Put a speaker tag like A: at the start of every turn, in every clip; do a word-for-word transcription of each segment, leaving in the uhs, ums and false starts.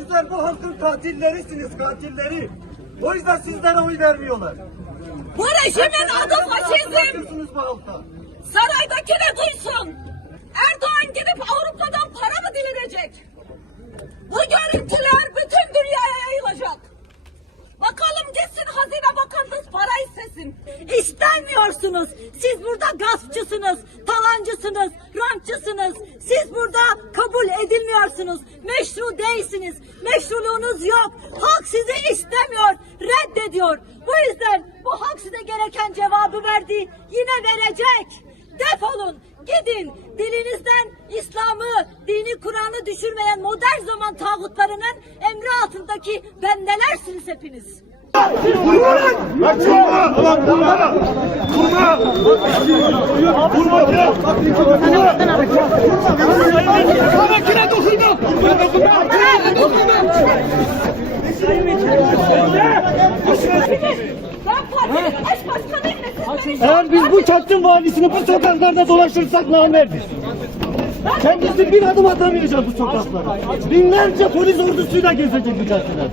A: Sizler bu halkın katillerisiniz, katilleri. O yüzden sizlere oy vermiyorlar.
B: Bu rejimin adı faşizm.
A: Bu halka.
B: Saraydaki de duysun. Erdoğan gidip Avrupa'dan para mı dilenecek? Bu görüntüler bütün dünyaya yayılacak. Bakalım gitsin Hazine Bakanınız para istesin. İstemiyorsunuz. Siz burada gaspçısınız, talancısınız, rantçısınız. Siz burada kabul edilmiyorsunuz. Meşru değilsiniz. Meşruluğunuz yok. Halk sizi istemiyor, reddediyor. Bu yüzden bu halk size gereken cevabı verdi. Yine verecek. Defolun, gidin. Dilinizden İslam'ı, dini Kur'an'ı düşürmeyen modern zaman tağutlarının emri altındaki bendelersiniz hepiniz.
C: Vurma! Bak vurma! Vurma! Vurma! Vurma! Vurma! Kime dokunma! Kime dokunma!
D: Eğer biz bu kentin valisini bu sokaklarda dolaşırsak namerdiz. Kendisi bir adım atamayacak bu sokaklara. Binlerce polis ordusuyla gezecek bu caddelerde.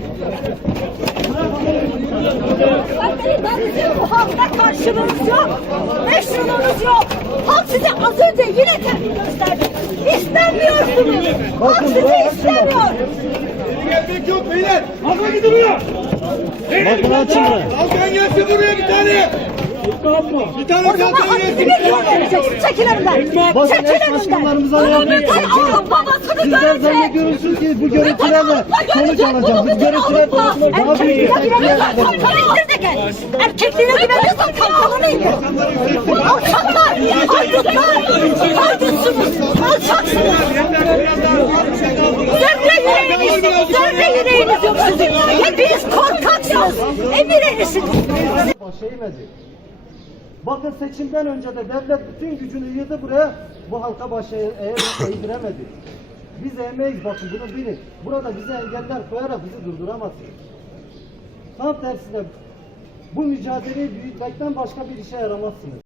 B: Sizin bu halkla karşılığınız yok. Meşruluğunuz yok. Halk size az önce yine tepki gösterdi. İstemiyorsunuz. Halk sizi istemiyor.
C: Gelmek yok beyler! Alın gidin buraya!
D: Bakın açın buraya.
C: Kalkan gelsin buraya bir tane! Bir tane
B: O zaman
C: kalkan
B: haddini
C: gelsin!
B: göstereceksin. Çekil önümden.
D: Bakın
B: Çekil
D: eş
B: önümden.
D: başkanlarımıza
B: Bunu
D: yapmayın.
B: bütün Avrupa babasını
D: Sizler
B: görecek.
D: zannediyorsunuz ki bu görüntülerle sonuç alacağız. Bu görüntüler konusunda daha büyük tepkiler vereceğiz.
B: Erkekliğine güveniyorsan kalkalını indir. Alçaklar, haydutlar, haydutsunuz, alçaksınız. Zerre yüreğiniz, zerre yüreğiniz yok sizin. Hepiniz korkaksınız, emir erisiniz.
D: Başa eğmedi. Bakın seçimden önce de devlet bütün gücünü yığdı buraya, bu halka başa eğdiremedi. Biz eğmeyiz, bakın bunu bilin. Burada bize engeller koyarak bizi durduramazsınız. Tam tersine bu mücadeleyi büyütmekten başka bir işe yaramazsınız.